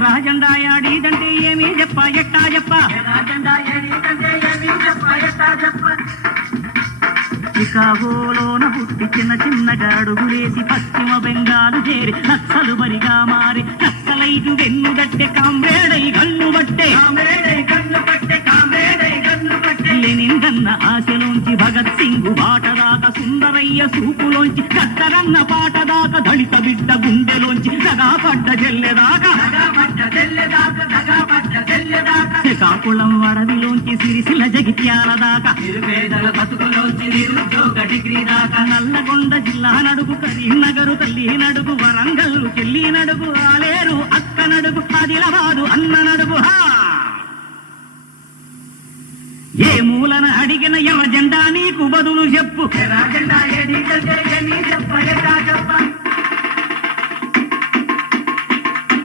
ఎర్రా జెండా యాడీదంటే ఏమీ చెప్ప ఎట్టా చెప్ప చికాగోలోన పుట్టి చిన్న చిన్నగా అడుగులేసి పశ్చిమ బెంగాలు చేరి నక్సలు బరిగా మారి నక్సలైటు వెన్నుదట్టె కామ్రేడై గన్ను బట్టే లెనిన్ ఆశలోంచి భగత్ సింగ్ బాటదాకా సుందరయ్య సూపులోంచి కట్టరన్న పాటదాకా దళిత బిడ్డ గుండెలోంచి దగాపడ్డ జల్లెదాకా శ్రీకాకుళం అడవిలోంచి సిరిసిల జగిత్యాల దాకా నల్లగొండ జిల్లా నడుగు కరీంనగరు తల్లి నడుగు వరంగల్ చెల్లి నడుగు ఆలేరు అక్క నడుగు ఆదిలాబాదు అన్న నడుగు ఏ మూలన అడిగిన ఎర్ర జెండా నీకు బదులు చెప్పు ఎర్ర జెండా ఏది చెప్ప